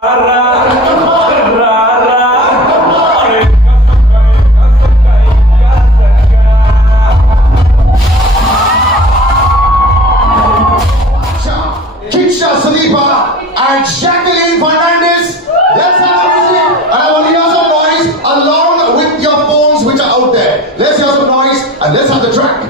Kichcha Sudeep and Jacqueline Fernandes. Let's have a music. And I want to hear some noise along with your phones which are out there. Let's hear some noise and let's have the track.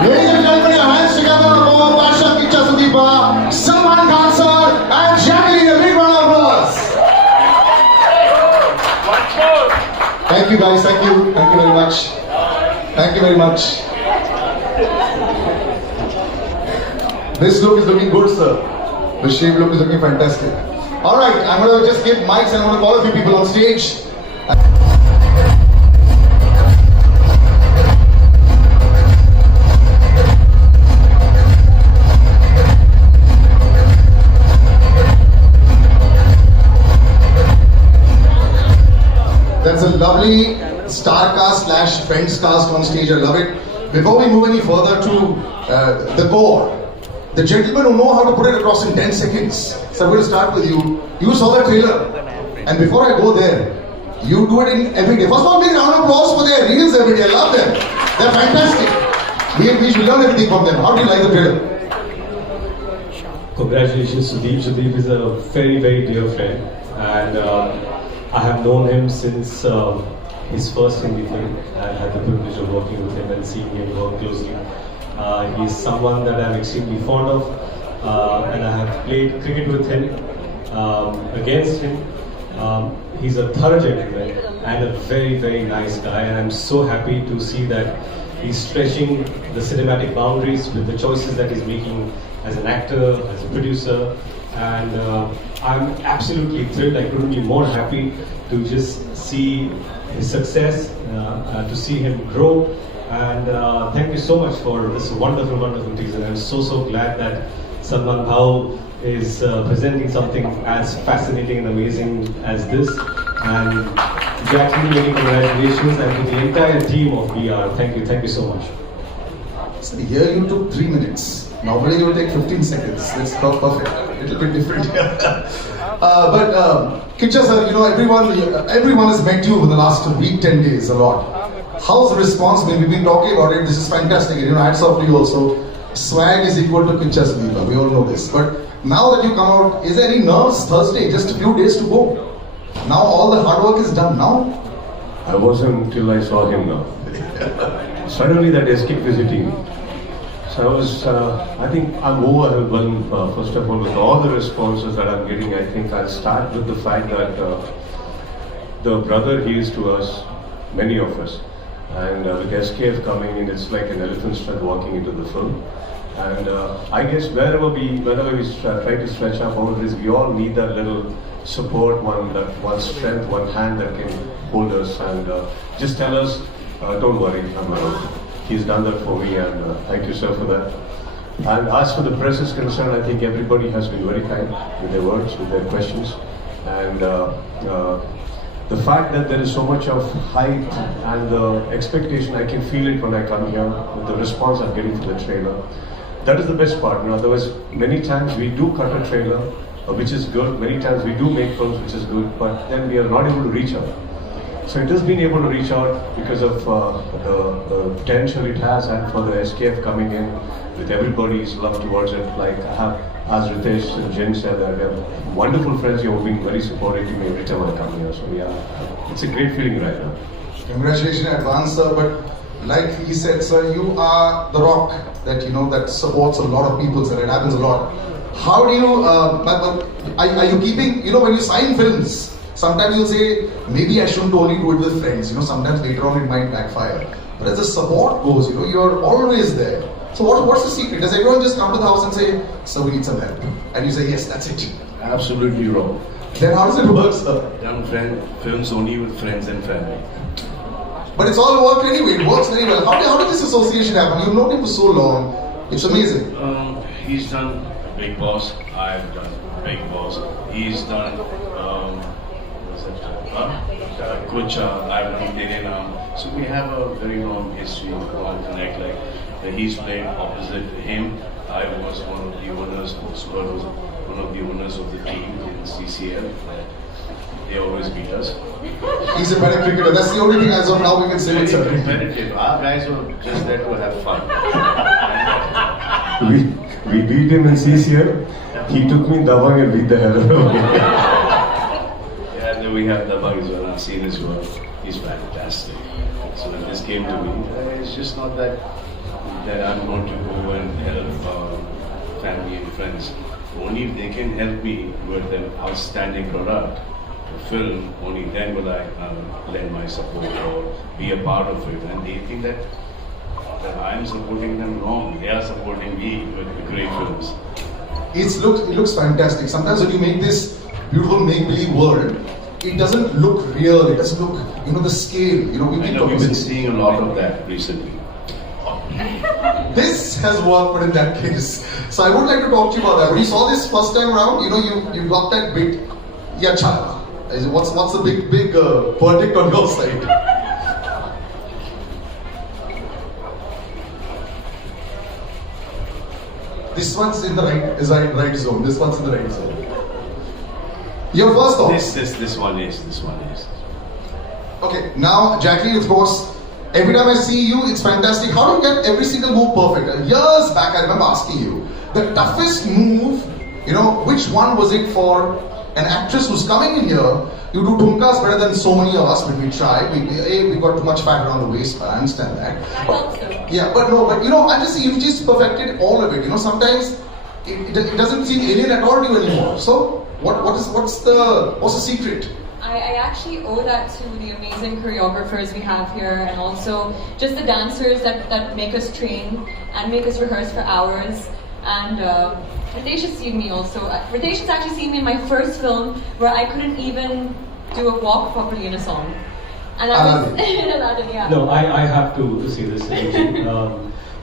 Ladies and gentlemen, your hands together for Pasha Kichcha Sudeep, Salman Khan sir, and Jacqueline. A big round of applause. Thank you guys, thank you very much. Thank you very much. This look is looking good, sir. The shape look is looking fantastic. Alright, I'm going to just give mics and I'm going to call a few people on stage. That's a lovely star cast / friends cast on stage. I love it. Before we move any further to the core, the gentlemen who know how to put it across in 10 seconds. So I'm going to start with you. You saw the trailer. And before I go there, you do it in every day. First of all, big round of applause for their reels every day. I love them. They're fantastic. We should learn everything from them. How do you like the trailer? Congratulations, Sudeep. Sudeep is a very, very dear friend. And I have known him since his first Hindi film. I had the privilege of working with him and seeing him work closely. He's someone that I'm extremely fond of, and I have played cricket with him, against him. He's a thorough gentleman and a very, very nice guy, and I'm so happy to see that he's stretching the cinematic boundaries with the choices that he's making as an actor, as a producer, and I'm absolutely thrilled. I couldn't be more happy to just see his success, to see him grow. And thank you so much for this wonderful, wonderful teaser. I'm so glad that Salman Bhau is presenting something as fascinating and amazing as this. And Jacqueline, many congratulations, and to the entire team of VR. Thank you so much. So here you took 3 minutes. Normally you will take 15 seconds. That's not perfect. A little bit different here. But Kichcha sir, you know, everyone has met you over the last week, 10 days, a lot. How's the response been? We've been talking about it. This is fantastic. You know, hats off to you also. Swag is equal to Kichcha Sudeep. We all know this. But now that you come out, is there any nerves? Thursday, just a few days to go. Now all the hard work is done now. I wasn't till I saw him now. Suddenly that escape visiting me. So I think I'm overwhelmed, first of all, with all the responses that I'm getting. I think I'll start with the fact that the brother he is to us, many of us. And with SKF coming in, it's like an elephant strut walking into the film. And I guess whenever we try to stretch our boundaries, we all need that little support, one strength, one hand that can hold us and just tell us, don't worry, I'm around. He's done that for me, and thank you, sir, for that. And as for the press is concerned, I think everybody has been very kind with their words, with their questions. And the fact that there is so much of hype and the expectation, I can feel it when I come here, with the response I'm getting for the trailer. That is the best part. Otherwise, many times we do cut a trailer, which is good. Many times we do make films, which is good, but then we are not able to reach out. So it has been able to reach out because of the potential it has, and for the SKF coming in with everybody's love towards it. Like I have, as Ritesh and Jen said, that we have wonderful friends who have been very supportive to me every time I come here. So yeah, it's a great feeling right now. Congratulations in advance, sir. But like he said, sir, you are the rock that that supports a lot of people, sir. It happens a lot. How do you? Are you keeping? When you sign films, sometimes you'll say, maybe I shouldn't only do it with friends. Sometimes later on it might backfire. But as the support goes, you're always there. So what's the secret? Does everyone just come to the house and say, sir, we need some help? And you say, yes, that's it. Absolutely wrong. Then how does it work, sir? Done films only with friends and family. But it's all work anyway. It works very well. How did this association happen? You've known him for so long. It's amazing. He's done Big Boss. I've done Big Boss. He's done Kichcha. I've done Tere Naam. So we have a very long history of connect. Like when he's played opposite him, I was one of the owners. Surat was one of the owners of the team in CCL. They always beat us. He's a better cricketer. That's the only thing as of now we can say. It's competitive. Our guys were just there to have fun. We beat him in CCL. He took me in Dabang and beat the hell out of me. Yeah, and then we have Dabang as well. I've seen his work. He's fantastic. So when this came to me, it's just not that I'm going to go and help family and friends. Only if they can help me with an outstanding product, a film, only then will I lend my support or be a part of it. And they think that I am supporting them wrong. They are supporting me with great films. It looks fantastic. Sometimes when you make this beautiful make-believe world, it doesn't look real. It doesn't look, the scale. We've been seeing a lot of that recently. This has worked, but in that case. So I would like to talk to you about that. When you saw this first time around, you got that bit. Yeah, chala. What's the big verdict on your side? This one's in the right zone. This one's in the right zone. Your first thought. This one is. Okay, now Jacqueline, of course, every time I see you, it's fantastic. How do you get every single move perfect? Years back, I remember asking you, the toughest move, which one was it for an actress who's coming in here? You do thumkas better than so many of us when we try. We got too much fat around the waist, I understand that. But you've just perfected all of it. Sometimes it doesn't seem alien at all to you anymore. So what's the secret? I actually owe that to the amazing choreographers we have here, and also just the dancers that make us train and make us rehearse for hours. And Ritesh has seen me also. Ritesh has actually seen me in my first film where I couldn't even do a walk properly in a song. And I was in Aladdin, yeah. No, I have to see this.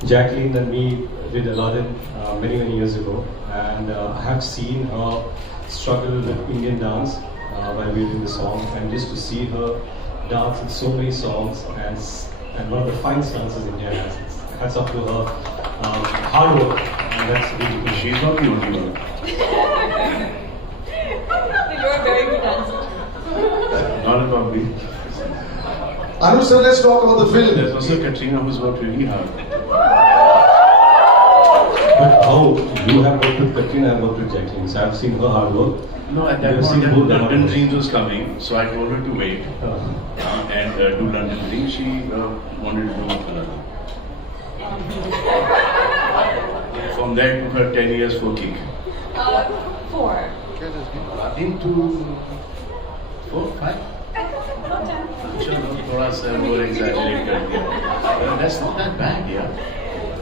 Jacqueline and me did Aladdin many years ago, and I have seen her struggle with Indian dance while we were doing the song, and just to see her dance in so many songs and one of the finest dances India has. Hats off to her hard work, and that's really good. She's not the only one. You're a very good dancer. Not about me. Anup sir, let's talk about the film. There's also Katrina who's worked really hard. But how you have worked with Katrina, I have worked with Jacqueline, so I have seen her hard work. No, at You that have point, seen both them London on Dreams was coming, so I told her to wait and do London Dreams. She wanted to do another. From there, took her 10 years for Kick. 4. Into 4, 5? थोड़ा सा more exaggerate कर दिया. That's not that bad, yeah.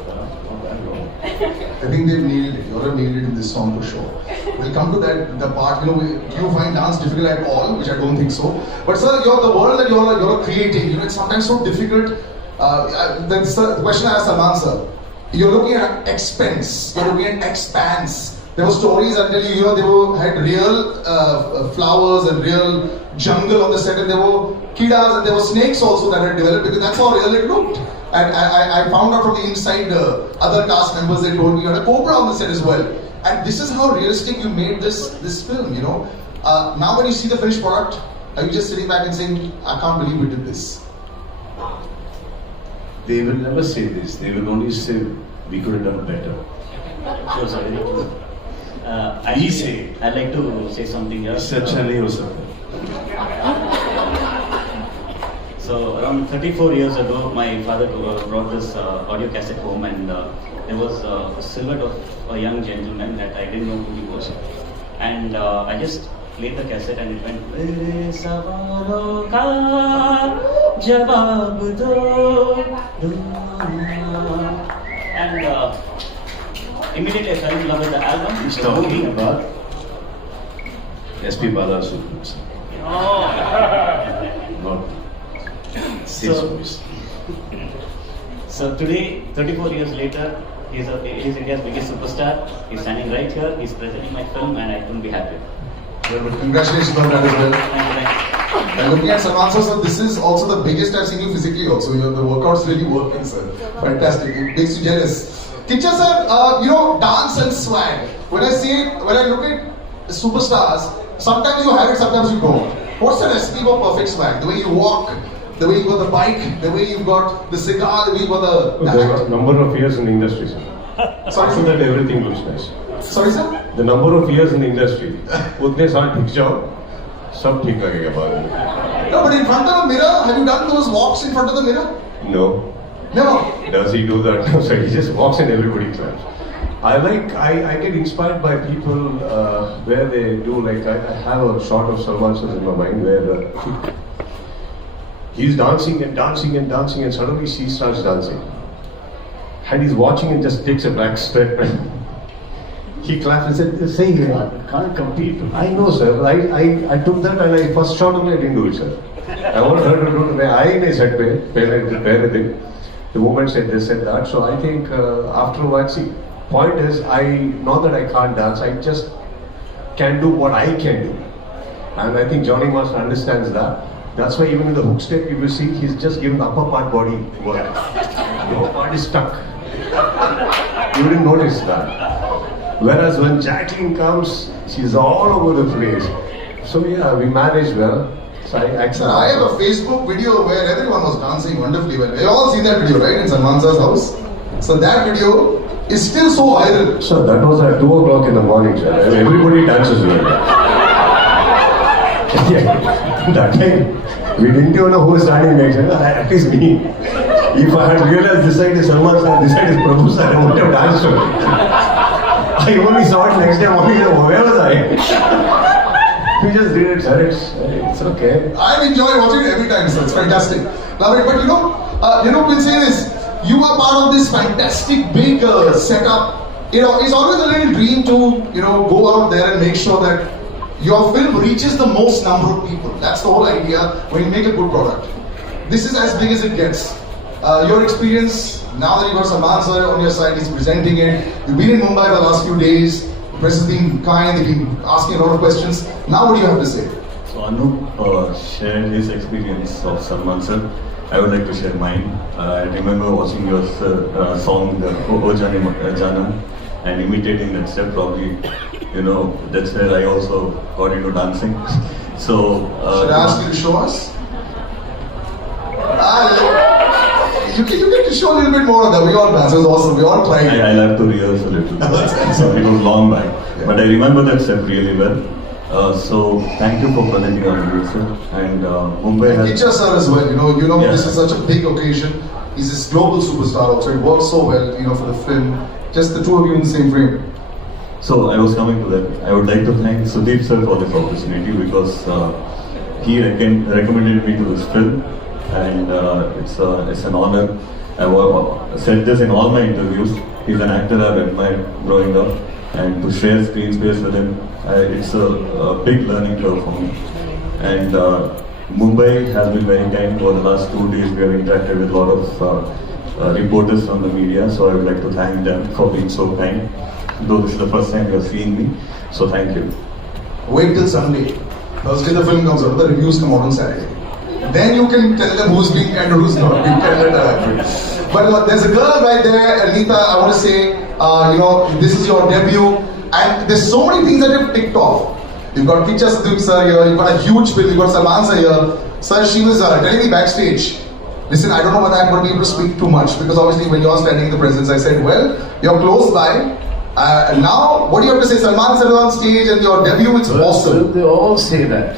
Not bad at all. I think they've nailed it. You all have nailed it in this song for sure. We'll come to that, the part, do you find dance difficult at all? Which I don't think so. But sir, the world that you're creating, it's sometimes so difficult. That's the question I asked Salman sir. You're looking at expense, you're looking at expanse. There were stories until they had real flowers and real jungle on the set, and there were kidas and there were snakes also that had developed, because that's how real it looked. And I found out from the inside other cast members, they told me you had a cobra on the set as well. And this is how realistic you made this film, Now when you see the finished product, are you just sitting back and saying, I can't believe we did this? They will never say this. They will only say we could have done better. Sure, sorry. I'd like to say something here. सच्चा नहीं हो सकता. So around 34 years ago, my father brought this audio cassette home, and there was a silhouette of a young gentleman that I didn't know who he was. And I just played the cassette and it went, "Mere sawalon ka jawab do." And immediately I fell in love with the album. He's the talking movie. about SP Balasubramanian. Not his voice. So today, 34 years later, he's India's biggest superstar. He's standing right here. He's presenting my film, and I couldn't be happier. Yeah, but congratulations on that as well. Thank you. And looking at Salman sir, this is also the biggest I've seen you physically also. The workout's really working, sir. Fantastic. It makes you jealous. Kichcha sir, dance and swag. When I look at superstars, sometimes you have it, sometimes you don't. What's the recipe for perfect swag? The way you walk, the way you got the bike, the way you've got the cigar, the way you got the There hat. are a number of years in the industry, sir. Sorry, So sir? that everything looks nice. Sorry, sir? The number of years in the industry, उतने साल ठीक जाओ, सब ठीक लगेगा बाद में. No, but in front of a mirror, have you done those walks in front of the mirror? No. Never. Does he do that? No, sir. He just walks and everybody claps. I get inspired by people where they do I have a shot of Salman sir in my mind where he's dancing and dancing and dancing and suddenly she starts dancing. And he's watching and just takes a back step and he claps and said, "Say can't compete." I know, sir. I took that and I first shot only I didn't do it, sir. I want her to do it. I didn't set pay. The woman said this and that. So I think afterwards, see, point is, not that I can't dance, I just can do what I can do. And I think Johnny Master understands that. That's why even in the hook step, you will see he's just given the upper part body work. The upper part is stuck. You didn't notice that. Whereas when Jacqueline comes, she's all over the place. So yeah, we managed well. So I accept. Sir, I have a Facebook video where everyone was dancing wonderfully well. We've all seen that video, right, in Salman sir's house? So that video is still so viral. So that was at 2 o'clock in the morning, sir. Everybody dances well. Yeah, that time, we didn't even know who was standing next. At least me. If I had realized this side is Salman sir, this side is Prabhu sir, I would have danced to it. I only saw it next day morning, where was I? We just did it, sir. It's okay. I enjoy watching it every time, sir. It's fantastic. Love it. But we'll say this. You are part of this fantastic big setup. It's always a little dream to, go out there and make sure that your film reaches the most number of people. That's the whole idea when you make a good product. This is as big as it gets. Your experience, now that you've got Salman sir on your side, he's presenting it. You've been in Mumbai for the last few days. The press has been kind, they've been asking a lot of questions. Now what do you have to say? So Anup shared his experience of Salman sir. I would like to share mine. I remember watching your song O Janam and imitating that step. Probably, that's where I also got into dancing. So should I ask you to show us? You get to show a little bit more of that. We all danced. It was awesome. We all tried. I'll have to rehearse a little. So it was long back. Yeah. But I remember that step really well. So thank you for presenting our video, sir. And Mumbai has... Kichcha sir as well. Yeah. This is such a big occasion. He's this global superstar also. It works so well, for the film. Just the two of you in the same frame. So I was coming to that. I would like to thank Sudeep sir for this opportunity because he recommended me to this film, and it's an honor. I've said this in all my interviews. He's an actor I've admired growing up, and to share screen space with him, it's a big learning curve for me. And Mumbai has been very kind. For the last 2 days, we have interacted with a lot of reporters from the media, so I would like to thank them for being so kind. Though this is the first time you have seen me, so thank you. Wait till Sunday. Thursday the film comes out, the reviews come out on Saturday. Then you can tell them who's being kind and who's not being kind. But there's a girl right there, Anita, I want to say, this is your debut, and there's so many things that you've ticked off. You've got Kichcha Sudeep sir here, you've got a huge film, you've got Salman sir here. Sir, she was telling me backstage, listen, I don't know whether I'm going to be able to speak too much, because obviously when you're standing in the presence, I said, well, you're close by. Now, what do you have to say? Salman sir on stage and your debut, it's awesome. They all say that.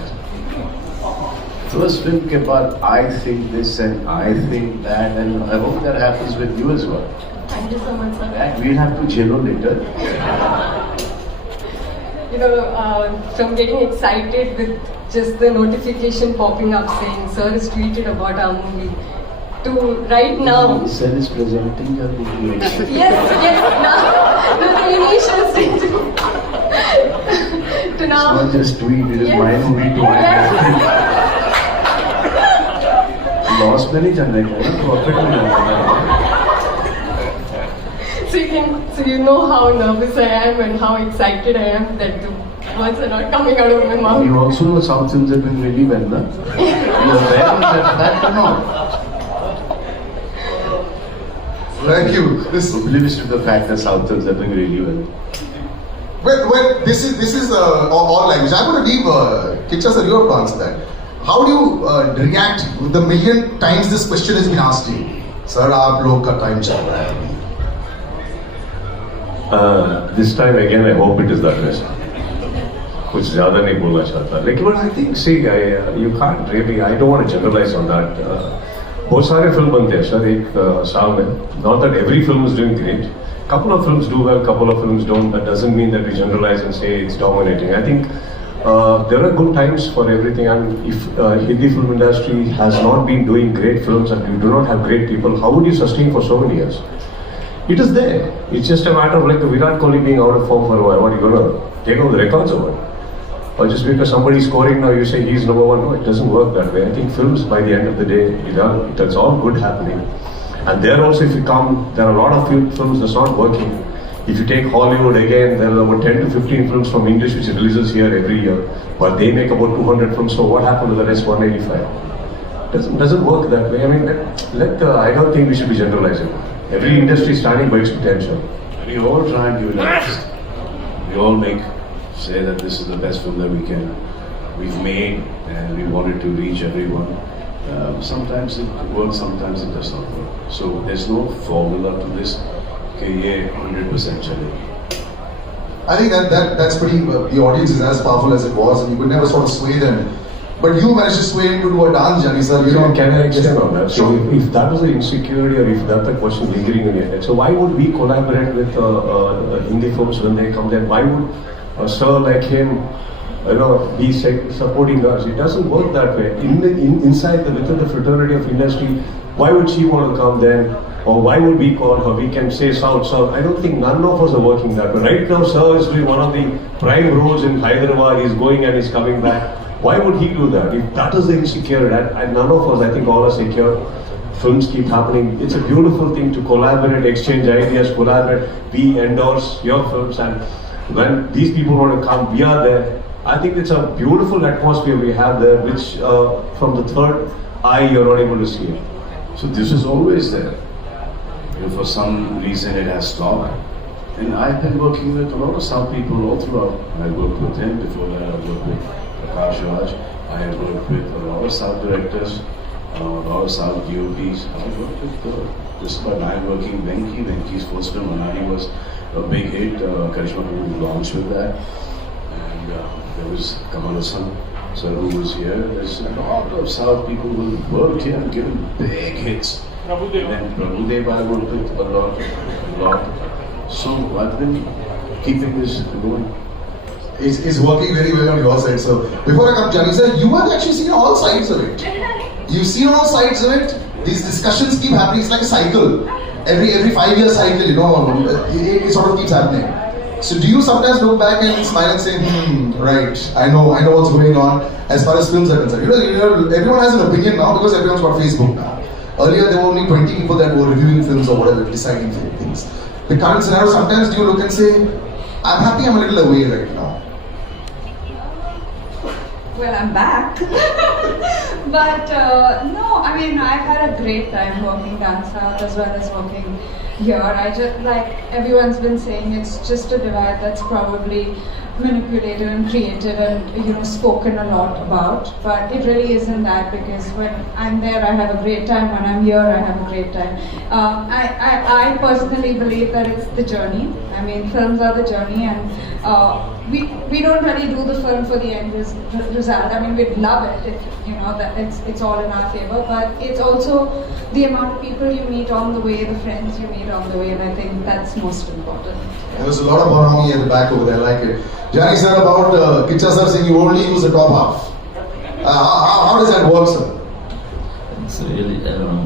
First film ke baad, I think this and I think that, and I hope that happens with you as well. Thank you so much, sir. That we'll have to jello later. From getting excited with just the notification popping up saying Sir has tweeted about our movie, to right now. Sir is presenting your movie. Yes, now the initial stage. To now. It's not just tweet, it is my movie too. Yes. Loss में नहीं जाने का, profit में जाने So you know how nervous I am and how excited I am that the words are not coming out of my mouth. You also know South films have been really well, na? You are aware of that fact or not? Thank you. Oblivious to the fact that South films have been really well. Well, this is all language. I'm going to leave Kichcha sir, you have to answer that. How do you react the million times this question has been asked to you? Sir, aap log ka time chal raha hai. This time again, I hope it is that way. कुछ ज़्यादा नहीं बोलना चाहता, लेकिन but I think you can't really. I don't want to generalize on that. बहुत सारे film बनते हैं सर एक साल में. Not that every film is doing great. Couple of films do well, couple of films don't. That doesn't mean that we generalize and say it's dominating. I think there are good times for everything. And if Hindi film industry has not been doing great films and you do not have great people, how would you sustain for so many years? It is there. It's just a matter of like Virat Kohli being out of form for a while. What are you going to take over the records or what? Or just because somebody's scoring now, you say he's number one? No, it doesn't work that way. I think films, by the end of the day, it's all good happening. And there also, if you come, there are a lot of films that's not working. If you take Hollywood again, there are about 10 to 15 films from English which releases here every year. But they make about 200 films, so what happened to the rest 185? Doesn't work that way. I mean, I don't think we should be generalizing. Every industry is standing by its potential. We all try and give it our best. We all say that this is the best film that we've made, and we wanted to reach everyone. Sometimes it works, sometimes it does not work. So there's no formula to this. Okay, yeah, 100% chale. I think that's pretty. The audience is as powerful as it was, and you could never sort of sway them. But you managed to sway him to do a dance, Jani sir. Can I extend on that? So if that was the insecurity, or if that's the question lingering in your head, so why would we collaborate with Hindi films when they come there? Why would a sir like him, be supporting us? It doesn't work that way. Within the fraternity of industry, why would she want to come then? Or why would we call her? We can say South. I don't think none of us are working that way. Right now, sir is doing one of the prime roles in Hyderabad. He's going and he's coming back. Why would he do that? If that is the insecurity, and none of us, I think all are secure. Films keep happening. It's a beautiful thing to collaborate, exchange ideas, collaborate. We endorse your films, and when these people want to come, we are there. I think it's a beautiful atmosphere we have there, which from the third eye you're not able to see it. So this is always there. For some reason it has stopped. And I've been working with a lot of South people all throughout. I worked with him before that. I worked with Prakash Raj. I have worked with a lot of South directors. a lot of South DOPs. I worked with just about 9 working Venki. Venki's first film, Manali, was a big hit. Karishma Kapoor launched with that. And there was Kamal Hassan, sir, who was here. There's a lot of South people who worked here and given big hits. And then Prabhudev, I worked with a lot. So I've been keeping this going. It's working very well on your side. So before I come, Johnny sir, you have actually seen all sides of it. You've seen all sides of it. These discussions keep happening. It's like a cycle. Every 5-year cycle, you know, it sort of keeps happening. So do you sometimes look back and smile and say, right, I know what's going on as far as films are concerned. You know, everyone has an opinion now because everyone's got Facebook now. Earlier there were only 20 people that were reviewing films or whatever, deciding things. The current scenario, sometimes do you look and say, I'm happy I'm a little away right now. Well, I'm back. But no, I mean, I've had a great time working down south as well as working here. I just, like everyone's been saying, it's just a divide that's probably manipulated and created and, you know, spoken a lot about. But it really isn't that, because when I'm there, I have a great time. When I'm here, I have a great time. I personally believe that it's the journey. I mean, films are the journey, and we don't really do the film for the end result. I mean, we'd love it if, you know, that it's all in our favor, but it's also the amount of people you meet on the way, the friends you meet on the way, and I think that's most important. There's a lot of bonhomie at the back over there, I like it. Johnny sir, about Kichcha sir saying you only use the top half. How does that work, sir? It's really, I don't know.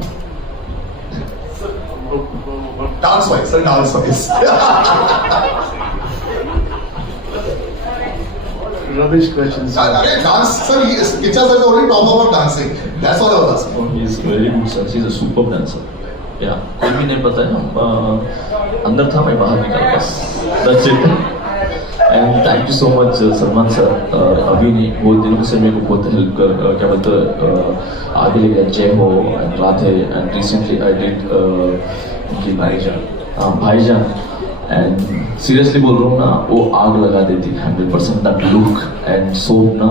Dance-wise, sir, dance-wise. Rubbish questions. Again, dance, sir, Kichcha sir is only top half of dancing. That's all I was asking. He's very good, sir. He's a superb dancer. Yeah. कोई भी नहीं पता है, अंदर था मैं बाहर निकल बस. That's it. And thank you so much, Salman sir. अभी नहीं, बहुत दिनों से मेरे को बहुत हेल्प कर, क्या बोलते आगे ले गया जय हो and Radhe, and recently I did भाईजान. And seriously बोल रहा हूँ ना, वो आग लगा देती 100%. That look and soap ना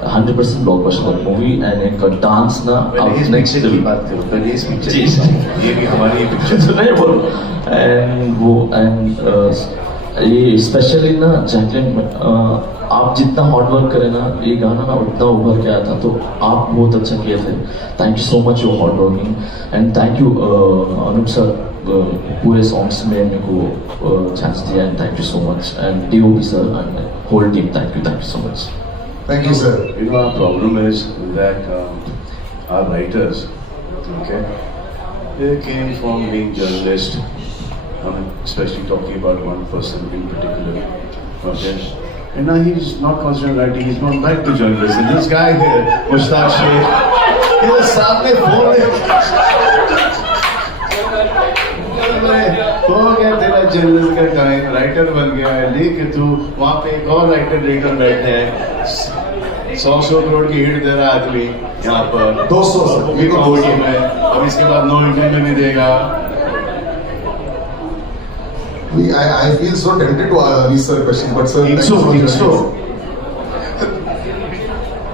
100% blockbuster movie, and एक डांस ना अब नेक्स्ट की बात करो, पहले इस पिक्चर ये भी हमारी पिक्चर नहीं बोल. And वो and ये स्पेशली ना जैकलिन, आप जितना हार्ड वर्क करें ना, ये गाना ना उतना उभर के आया था, तो आप बहुत अच्छा किए थे. Thank you so much your hard working, and thank you Anoop sir, पूरे सॉन्ग्स में मेरे को चांस दिया, and thank you so much, and DOP sir and whole team, thank you so much. Thank you, sir. You know, our problem is that our writers, okay, they came from being journalists. I mean, especially talking about one person in particular, okay. And now he's not considering writing, he's gone back to journalism. And this guy here, Mushtaq Sheikh, he was सामने हो गया तेरा journalist का time, writer बन गया है, लेकिन तू वहाँ पे एक और राइटर लेकर बैठे हैं, 100 करोड़ की हिट दे रहा आदमी यहाँ पर 200 में, अब इसके बाद 9 इंडियन में भी देगा. I feel so tempted to ask sir questions, but sir, think so.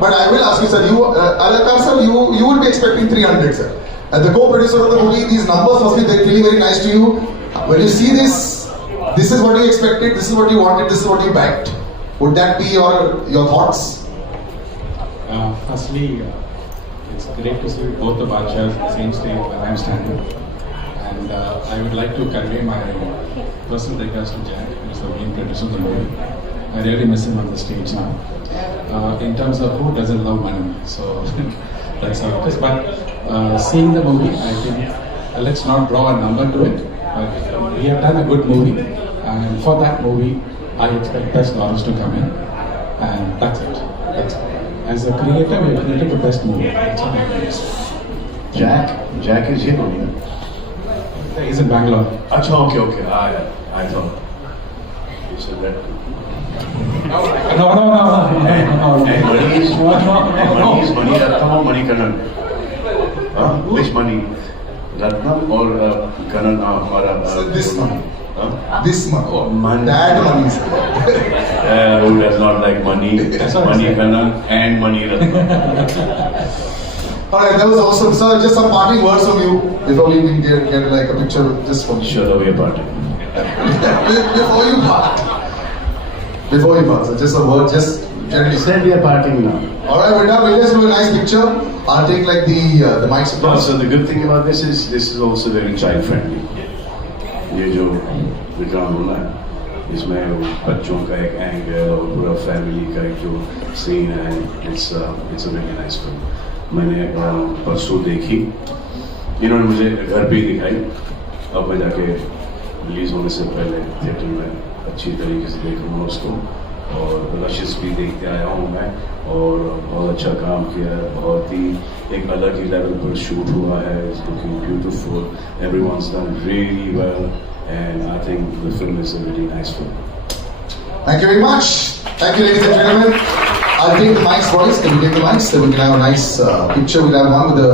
But I will ask you, sir. You, Alakar sir, you will be expecting 300, sir. As the co-producer of the movie, these numbers must be really very nice to you. When you see this is what you expected, this is what you wanted, this is what you backed. Would that be your thoughts? Firstly, it's great to see both the Badshahs on the same stage where I'm standing. And I would like to convey my personal regards to Jack, who is the main producer of the movie. I really miss him on the stage now. In terms of who doesn't love money, so that's how it is. But seeing the movie, I think let's not draw a number to it. But we have done a good movie, and for that movie, I expect best dollars to come in, and that's it. As a creator, we have created the best movie. That's all I can say. Jack is here only. He's in Bangalore. Achha, okay. I thought you said that. No. And money is Mani Ratnam or Mani Kannan? Which money? Ratnam or Kannan? So this money. This money. Oh, money. That money, sir. Who does not like money? Mani Kannan and Mani Ratnam. Alright, that was awesome. Sir, just some parting words from you before we can get like a picture just from you. Sure, that we are parting. Before you part. Before you part, so just a word, just generally. Said we are parting now. Alright, we're done. We'll just do a nice picture. I'll take like the mics No, across. so the good thing about this is also very child friendly. ये जो विक्रांत रोना है, इसमें बच्चों का एक angle और पूरा फैमिली का एक जो सीन है, it's a very nice film. मैंने परसों देखी, इन्होंने मुझे घर पे ही दिखाई, अब मैं जाके रिलीज होने से पहले थिएटर में अच्छी तरीके से देखूँगा उसको और रशिस भी देखते आया हूँ मैं और बहुत अच्छा काम किया है, बहुत ही एक अलग ही लेवल पर शूट हुआ है. It's looking beautiful, everyone's done really well and I think the film is a really nice film. Thank you very much. Thank you, ladies and gentlemen. I'll take the mics, boys. Can we take the mics? Then we can have a nice picture. We'll have one with the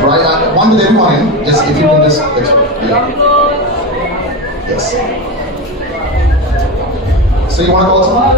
bride, one with everyone in. Just if you can just, yeah. Yes. So you want to call someone?